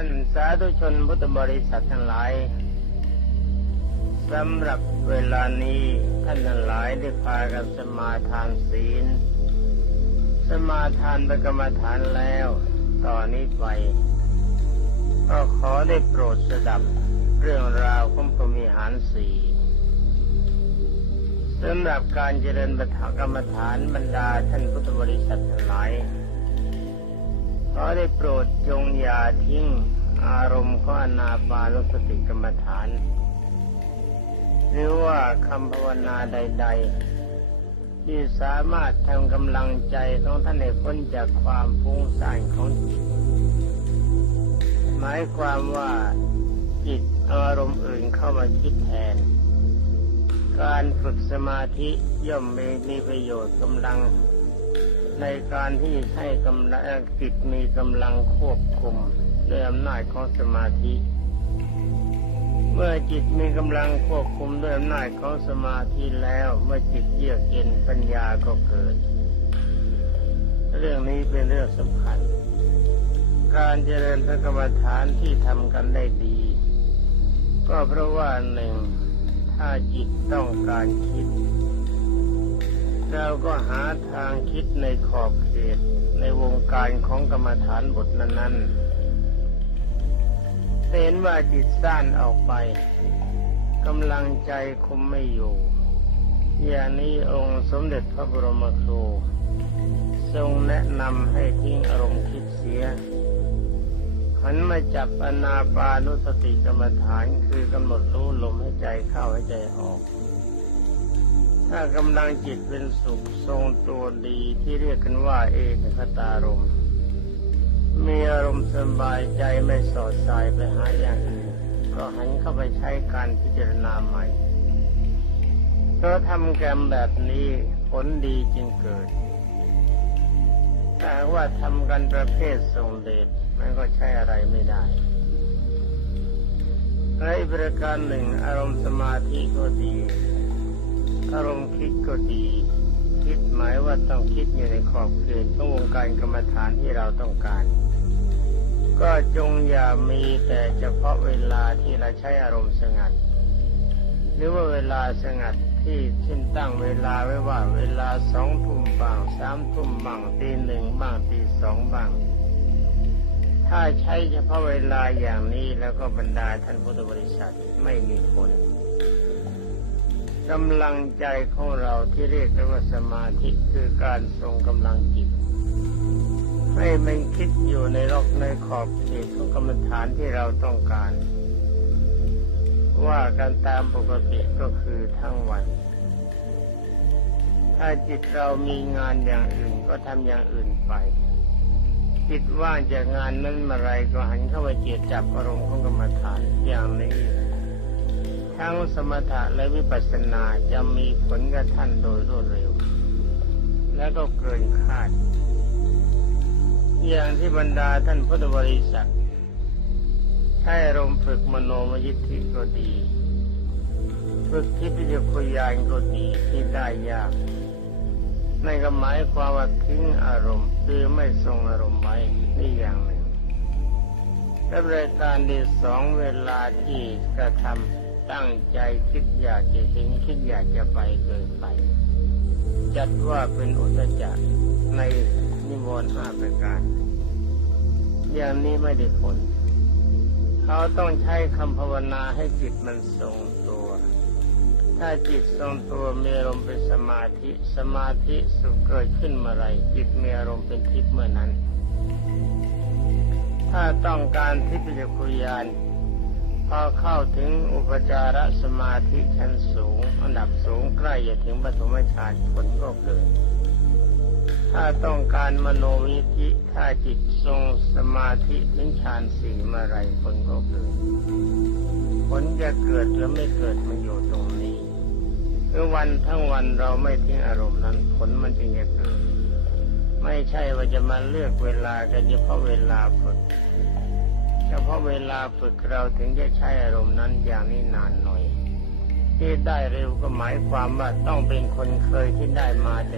ท่านสาธุชนพุทธบริษัททั้งหลายสำหรับเวลานี้ท่านทั้งหลายได้พากันสมาทานศีล สมาทานประกรรมฐานแล้วต่อนนี้ไป ก็ขอได้โปรดสดับเรื่องราวของพรมิหารสี่สำหรับการเจริญปฐกรรมฐานบรรดาท่านพุทธบริษัททั้งหลาย อได้โปรดจงอย่าทิ้งอารมณ์ของอนาปานุสติกรรมฐาน หรือว่าคำภาวนาใด ๆ ที่สามารถทำกำลังใจของท่านให้พ้นจากความฟุ้งซ่านของจิตหมายความว่าจิตอารมณ์อื่นเข้ามาคิดแทน การฝึกสมาธิย่อมมีมีประโยชน์กำลัง ในการที่ให้กำลังจิตมีกำลังควบคุมด้วยอำนาจของสมาธิ เมื่อจิตมีกำลังควบคุมด้วยอำนาจของสมาธิแล้ว เมื่อจิตเยือกเย็นปัญญาก็เกิด เรื่องนี้เป็นเรื่องสำคัญ การเจริญพระกรรมฐานที่ทำกันได้ดี ก็เพราะว่าหนึ่งถ้าจิตต้องการคิด เราก็หาทางคิดในขอบเขตในวงการของกรรมฐานบทนั้นๆเห็นว่าจิตสั้นออกไปกำลังใจคุมไม่อยู่ อย่างนี้องค์สมเด็จพระบรมครู ทรงแนะนำให้ทิ้งอารมณ์คิดเสียหันมาจับอนาปานุสติกรรมฐานคือกำหนดรู้ลมให้ใจเข้าให้ใจออก ถ้ากำลังจิตเป็นสุขทรงตัวดีที่เรียกกันว่าเอกคตารมมีอารมณ์สบายใจไม่สอดสายไปหาอย่างอื่นก็หันเข้าไปใช้การพิจารณาใหม่เพราะทำแกรมแบบนี้ผลดีจึงเกิดแต่ว่าทำกันประเภททรงเดชมันก็ใช้อะไรไม่ได้และอีกประการหนึ่งอารมณ์สมาธิก็ดี อารมณ์คิดก็ดี คิดหมายว่าต้องคิดอยู่ในขอบเขตของวงการกรรมฐานที่เราต้องการ ก็จงอย่ามีแต่เฉพาะเวลาที่เราใช้อารมณ์สงัด หรือว่าเวลาสงัดที่เช่นตั้งเวลาไว้ว่า เวลาสองทุ่มบ้างสามทุ่มบ้างตีหนึ่งบ้างตีสองบ้างถ้าใช้เฉพาะเวลาอย่างนี้แล้วก็บรรดาท่านพุทธบริษัทไม่มีผล กำลังใจของเราที่เรียกว่าสมาธิคือการทรงกำลังจิต ให้มันคิดอยู่ในรอกในขอบเขตของกรรมฐานที่เราต้องการ ว่ากันตามปกติก็คือทั้งวัน ถ้าจิตเรามีงานอย่างอื่นก็ทำอย่างอื่นไป จิตว่างจากงานนั้นเมื่อไรก็หันเข้าไปเจียดจับอารมณ์ของกรรมฐานอย่างนี้ ทั้งสมถะและวิปัสสนาจะมีผลกับท่านโดยรวดเร็ว และก็เกินคาด อย่างที่บรรดาท่านพุทธบริษัทใช้อารมณ์ฝึกมโนมยิทธิก็ดี ฝึกทิพยคุยานก็ดีที่ได้ยากนั่นก็หมายความว่าทิ้งอารมณ์ คือไม่ทรงอารมณ์ไว้นี่อย่างหนึ่งและรายการที่สองเวลาที่กระทำ ตั้งใจคิดอยากจะทิ้งคิดอยากจะไปเกินไป จัดว่าเป็นอุตจักในนิวรณ์ห้าประการ อย่างนี้ไม่ได้ผล เขาต้องใช้คำภาวนาให้จิตมันทรงตัว ถ้าจิตทรงตัวมีอารมณ์เป็นสมาธิสมาธิสุขเกิดขึ้นเมื่อไรจิตมีอารมณ์เป็นทิพย์เมื่อนั้น ถ้าต้องการทิพยคุยาน พอเข้าถึงอุปจารสมาธิชั้นสูง อันดับสูงใกล้จะถึงปฐมฌานผลก็เกิด ถ้าต้องการมโนวิธิถ้าจิตทรงสมาธิถึงฌานสี่เมื่อไรผลก็เกิด ผลจะเกิดหรือไม่เกิดมันอยู่ตรงนี้คือวันทั้งวันเราไม่ทิ้งอารมณ์นั้น ผลมันจึงจะเกิด ไม่ใช่ว่าจะมาเลือกเวลากันเฉพาะเวลาฝึก เฉพาะเวลาฝึกเราถึงจะใช้อารมณ์นั้นอย่างนี้นานหน่อย ที่ได้เร็วก็หมายความว่าต้องเป็นคนเคยที่ได้มาจน